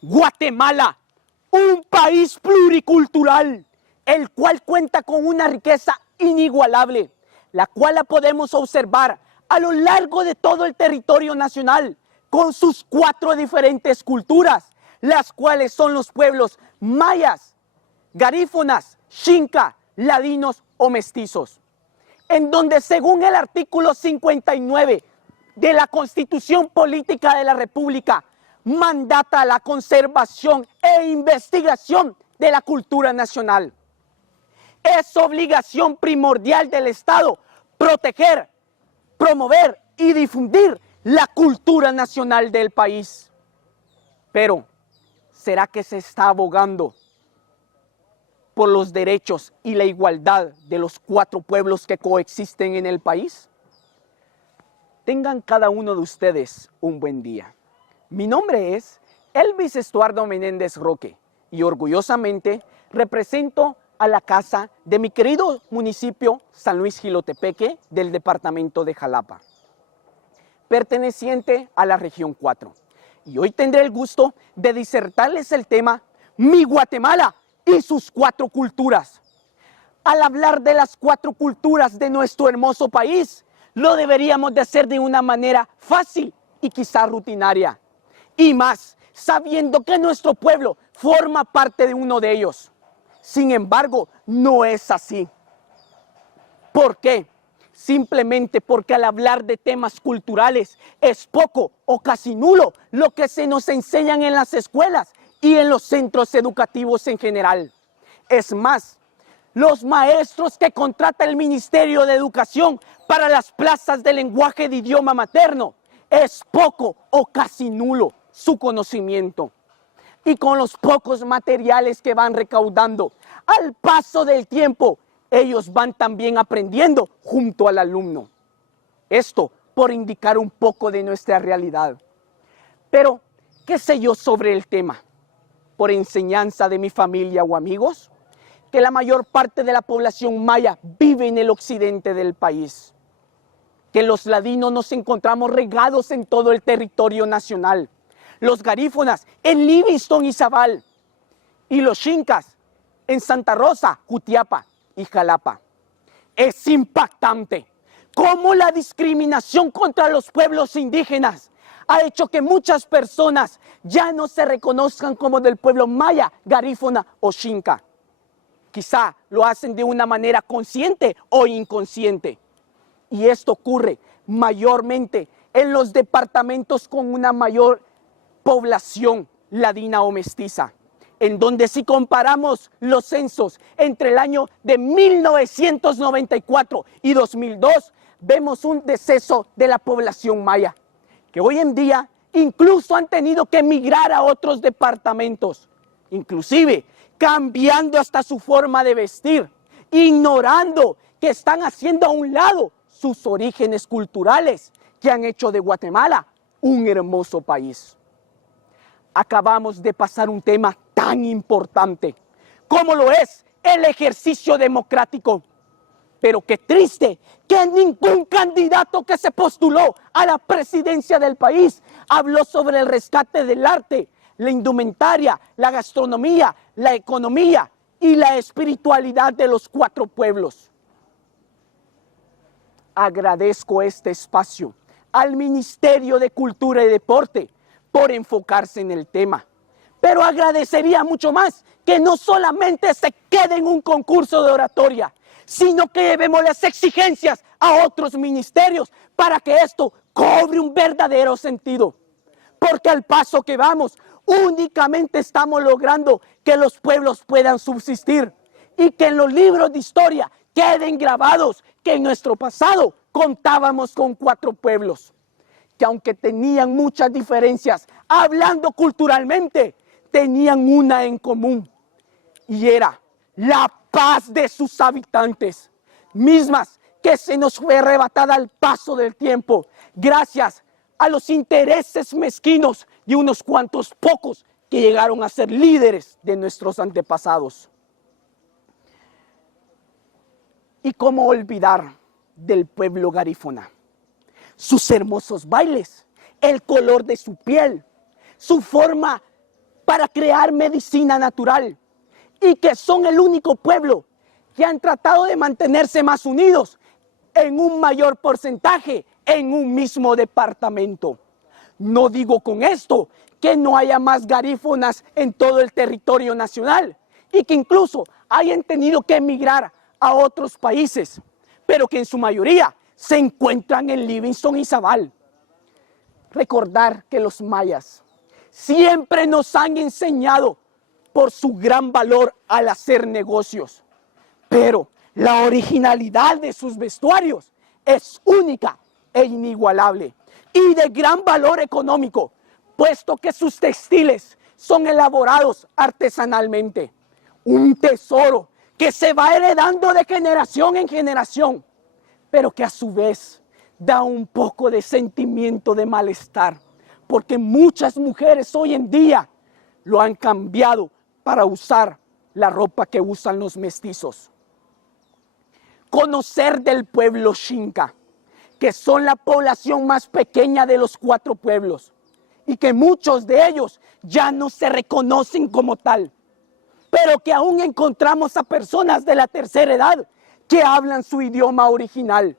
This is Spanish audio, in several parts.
Guatemala, un país pluricultural, el cual cuenta con una riqueza inigualable, la cual la podemos observar a lo largo de todo el territorio nacional, con sus 4 diferentes culturas, las cuales son los pueblos mayas, garífunas, xinca, ladinos o mestizos, en donde según el artículo 59 de la Constitución Política de la República, mandata la conservación e investigación de la cultura nacional. Es obligación primordial del Estado proteger, promover y difundir la cultura nacional del país. Pero, ¿será que se está abogando por los derechos y la igualdad de los 4 pueblos que coexisten en el país? Tengan cada uno de ustedes un buen día. Mi nombre es Elvis Estuardo Menéndez Roque y orgullosamente represento a la casa de mi querido municipio San Luis Jilotepeque del departamento de Jalapa, perteneciente a la región 4. Y hoy tendré el gusto de disertarles el tema Mi Guatemala y sus 4 culturas. Al hablar de las 4 culturas de nuestro hermoso país, lo deberíamos de hacer de una manera fácil y quizá rutinaria. Y más, sabiendo que nuestro pueblo forma parte de uno de ellos. Sin embargo, no es así. ¿Por qué? Simplemente porque al hablar de temas culturales es poco o casi nulo lo que se nos enseñan en las escuelas y en los centros educativos en general. Es más, los maestros que contrata el Ministerio de Educación para las plazas de lenguaje de idioma materno, es poco o casi nulo su conocimiento. Y con los pocos materiales que van recaudando, al paso del tiempo, ellos van también aprendiendo junto al alumno. Esto por indicar un poco de nuestra realidad. Pero, ¿qué sé yo sobre el tema? Por enseñanza de mi familia o amigos, que la mayor parte de la población maya vive en el occidente del país. Que los ladinos nos encontramos regados en todo el territorio nacional. Los garífunas en Livingston y Zabal. Y los xincas en Santa Rosa, Jutiapa y Jalapa. Es impactante cómo la discriminación contra los pueblos indígenas ha hecho que muchas personas ya no se reconozcan como del pueblo maya, garífuna o xinca. Quizá lo hacen de una manera consciente o inconsciente. Y esto ocurre mayormente en los departamentos con una mayor población ladina o mestiza, en donde si comparamos los censos entre el año de 1994 y 2002, vemos un deceso de la población maya, que hoy en día incluso han tenido que emigrar a otros departamentos, inclusive cambiando hasta su forma de vestir, ignorando que están haciendo a un lado sus orígenes culturales que han hecho de Guatemala un hermoso país. Acabamos de pasar un tema tan importante como lo es el ejercicio democrático. Pero qué triste que ningún candidato que se postuló a la presidencia del país habló sobre el rescate del arte, la indumentaria, la gastronomía, la economía y la espiritualidad de los 4 pueblos. Agradezco este espacio al Ministerio de Cultura y Deporte por enfocarse en el tema. Pero agradecería mucho más que no solamente se quede en un concurso de oratoria, sino que llevemos las exigencias a otros ministerios para que esto cobre un verdadero sentido. Porque al paso que vamos, únicamente estamos logrando que los pueblos puedan subsistir y que en los libros de historia queden grabados que en nuestro pasado contábamos con 4 pueblos, que aunque tenían muchas diferencias, hablando culturalmente, tenían una en común, y era la paz de sus habitantes, mismas que se nos fue arrebatada al paso del tiempo, gracias a los intereses mezquinos de unos cuantos pocos que llegaron a ser líderes de nuestros antepasados. Y cómo olvidar del pueblo garífuna, sus hermosos bailes, el color de su piel, su forma para crear medicina natural y que son el único pueblo que han tratado de mantenerse más unidos en un mayor porcentaje en un mismo departamento. No digo con esto que no haya más garífonas en todo el territorio nacional y que incluso hayan tenido que emigrar a otros países, pero que en su mayoría se encuentran en Livingston y Zabal. Recordar que los mayas siempre nos han enseñado por su gran valor al hacer negocios, pero la originalidad de sus vestuarios es única e inigualable y de gran valor económico, puesto que sus textiles son elaborados artesanalmente. Un tesoro que se va heredando de generación en generación, pero que a su vez da un poco de sentimiento de malestar, porque muchas mujeres hoy en día lo han cambiado para usar la ropa que usan los mestizos. Conocer del pueblo Xinca, que son la población más pequeña de los 4 pueblos, y que muchos de ellos ya no se reconocen como tal, pero que aún encontramos a personas de la tercera edad que hablan su idioma original,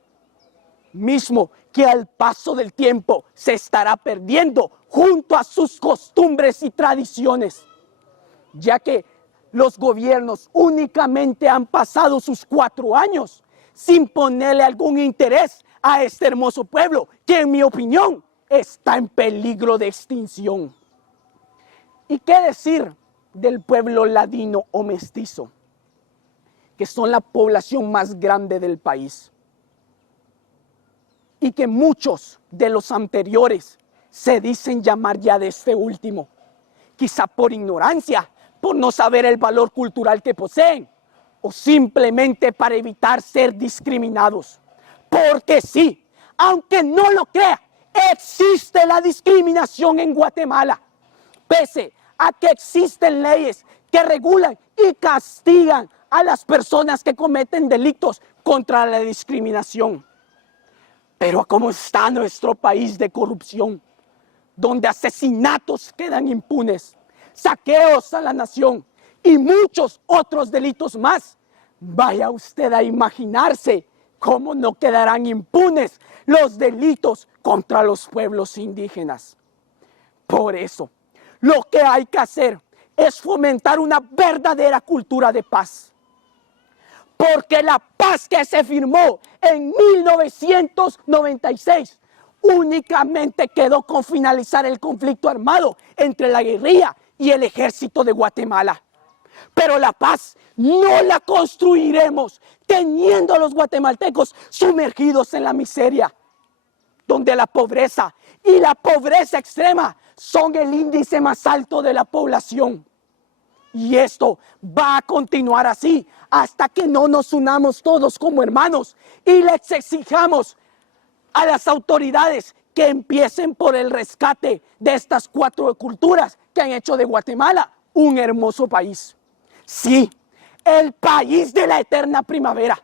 mismo que al paso del tiempo se estará perdiendo junto a sus costumbres y tradiciones, ya que los gobiernos únicamente han pasado sus 4 años sin ponerle algún interés a este hermoso pueblo, que en mi opinión está en peligro de extinción. ¿Y qué decir del pueblo ladino o mestizo, que son la población más grande del país? Y que muchos de los anteriores se dicen llamar ya de este último, quizá por ignorancia, por no saber el valor cultural que poseen, o simplemente para evitar ser discriminados. Porque sí, aunque no lo crea, existe la discriminación en Guatemala, pese a que existen leyes que regulan y castigan a las personas que cometen delitos contra la discriminación. Pero ¿cómo está nuestro país de corrupción? Donde asesinatos quedan impunes, saqueos a la nación y muchos otros delitos más. Vaya usted a imaginarse cómo no quedarán impunes los delitos contra los pueblos indígenas. Por eso, lo que hay que hacer es fomentar una verdadera cultura de paz. Porque la paz que se firmó en 1996 únicamente quedó con finalizar el conflicto armado entre la guerrilla y el ejército de Guatemala. Pero la paz no la construiremos teniendo a los guatemaltecos sumergidos en la miseria, donde la pobreza y la pobreza extrema son el índice más alto de la población. Y esto va a continuar así hasta que no nos unamos todos como hermanos y les exijamos a las autoridades que empiecen por el rescate de estas 4 culturas que han hecho de Guatemala un hermoso país. Sí, el país de la eterna primavera,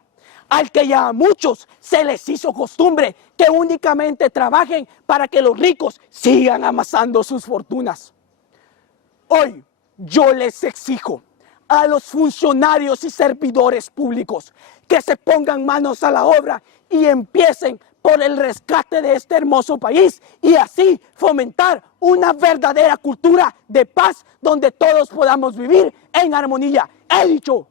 al que ya a muchos se les hizo costumbre que únicamente trabajen para que los ricos sigan amasando sus fortunas. Hoy yo les exijo a los funcionarios y servidores públicos que se pongan manos a la obra y empiecen por el rescate de este hermoso país y así fomentar una verdadera cultura de paz donde todos podamos vivir en armonía. He dicho.